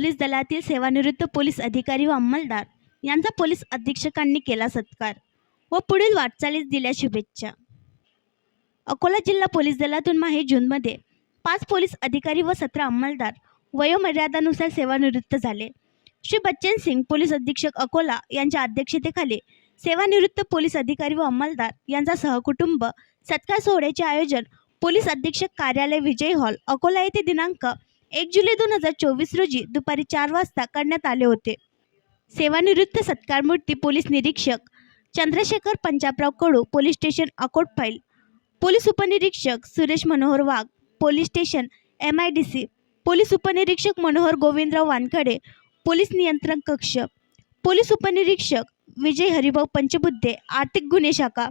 Police दलातील सेवानिवृत्त police अधिकारी व अंमलदार यांचा पोलीस अधीक्षकांनी केला सत्कार व पुढील वाटचालीस दिल्या शुभेच्छा. अकोला जिल्हा पोलीस दलातून माहे जूनमध्ये पाच पोलीस अधिकारी व सतरा अंमलदार वयोमर्यादानुसार सेवानिवृत्त झाले. श्री बच्चन सिंग पोलीस अधीक्षक अकोला यांच्या अध्यक्षतेखाली सेवानिवृत्त पोलीस अधिकारी व अंमलदार यांचा सहकुटुंब सत्कार सोहळ्याचे आयोजन पोलीस अधीक्षक कार्यालय विजय हॉल अकोला येथे दिनांक एक जुलै दोन हजार चोवीस रोजी दुपारी चार वाजता करण्यात आले होते. सेवानिवृत्त सत्कारमूर्ती पोलीस निरीक्षक Chandrashekhar Panjabrao Kadu police station Akot File police उपनिरीक्षक Suresh Manohar Wagh police station M I D C police उपनिरीक्षक मनोहर गोविंदराव वानखडे पोलीस नियंत्रण कक्ष पोलीस उपनिरीक्षक विजय हरिभाऊ पंचबुद्धे आर्थिक गुन्हे शाखा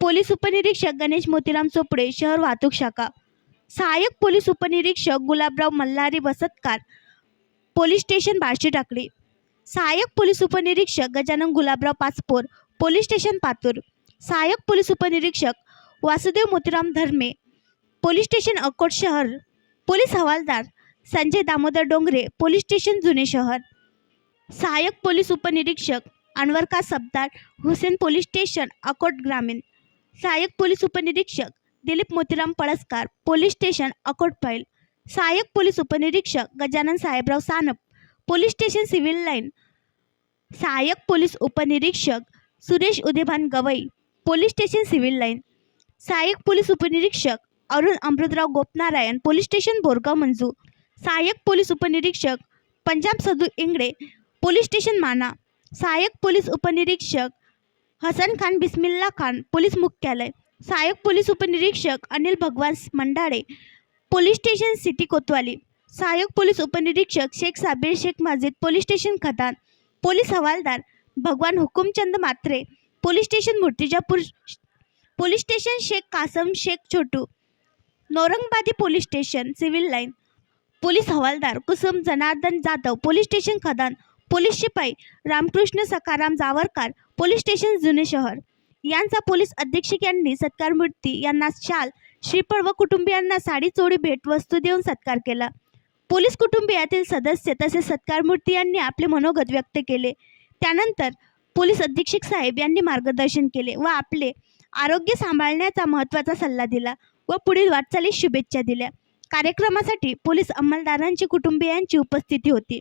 पोलीस उपनिरीक्षक गणेश मोतीराम चोपडे शहर वाहतूक शाखा सहाय्यक पोलीस उपनिरीक्षक गुलाबराव मल्हारी वसतकार पोलीस स्टेशन बार्शी टाकळी सहाय्यक पोलीस उपनिरीक्षक गजानन गुलाबराव पाचपोर पोलीस स्टेशन पातूर. सहाय्यक पोलीस उपनिरीक्षक वासुदेव मोतीराम धर्मे पोलीस स्टेशन अकोट शहर. पोलीस हवालदार संजय दामोदर डोंगरे पोलीस स्टेशन जुने शहर. सहाय्यक पोलीस उपनिरीक्षक अनवरका सबदार हुसेन पोलीस स्टेशन अकोट ग्रामीण. सहाय्यक पोलीस उपनिरीक्षक दिलीप मोतीराम पळसकार पोलीस स्टेशन अकोट पैल सहाय्यक पोलीस उपनिरीक्षक Gajanan Sahebrao Sanap police station civil line सहाय्यक पोलीस उपनिरीक्षक Suresh Udebhan Gawai police station civil line सहाय्यक पोलीस उपनिरीक्षक अरुण अमृतराव गोपनारायण पोलीस स्टेशन बोरगाव मंजू सहाय्यक पोलीस उपनिरीक्षक पंजाब सदू इंगडे पोलीस स्टेशन माना सहाय्यक पोलीस उपनिरीक्षक हसन खान बिस्मिल्ला खान पोलीस मुख्यालय सहाय्यक पोलीस उपनिरीक्षक Anil Bhagwan Mandale police station city Kotwali सहाय्यक पोलीस उपनिरीक्षक Shaikh Sabir Shaikh Majid police station Khadan police हवालदार Bhagwan Hukumchand Matre police station Murtijapur police station Shaikh Kasam Shaikh Chhotu Naurangabadi police station civil line police हवालदार Kusum Janardan Jadhav police station Khadan police शिपाई Ramkrishna Sakharam Jawarkar police station जुने शहर यांचा police अधीक्षक यांनी सत्कारमूर्ती यांना शाल श्रीफळ व कुटुंबियांना साडी चोळी भेटवस्तू देऊन सत्कार केला. पोलीस कुटुंबियातील सदस्य तसेच सत्कारमूर्ती यांनी आपले मनोगत व्यक्त केले. त्यानंतर पोलीस अधीक्षक साहेब यांनी मार्गदर्शन केले व आपले आरोग्य सांभाळण्याचा महत्त्वाचा सल्ला दिला व पुढील वाटचालीस शुभेच्छा दिल्या. कार्यक्रमासाठी पोलीस अंमलदारांची कुटुंबियांची उपस्थिती होती.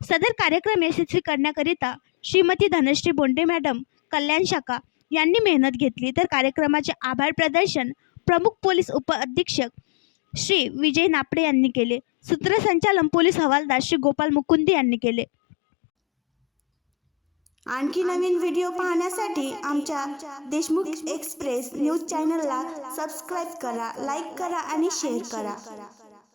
सदर कार्यक्रम यशस्वी करण्याकरिता श्रीमती धनश्री बोंडे मॅडम कल्याण शाखा यांनी मेहनत घेतली. तर कार्यक्रमाचे आभार प्रदर्शन प्रमुख पोलीस उपअधीक्षक श्री विजय नापडे यांनी केले. सूत्रसंचालन पोलीस हवालदार श्री गोपाल मुकुंदी यांनी केले. आणखी नवीन व्हिडिओ पाहण्यासाठी आमच्या देशमुख एक्सप्रेस न्यूज चॅनलला सबस्क्राईब करा लाईक करा आणि शेअर करा.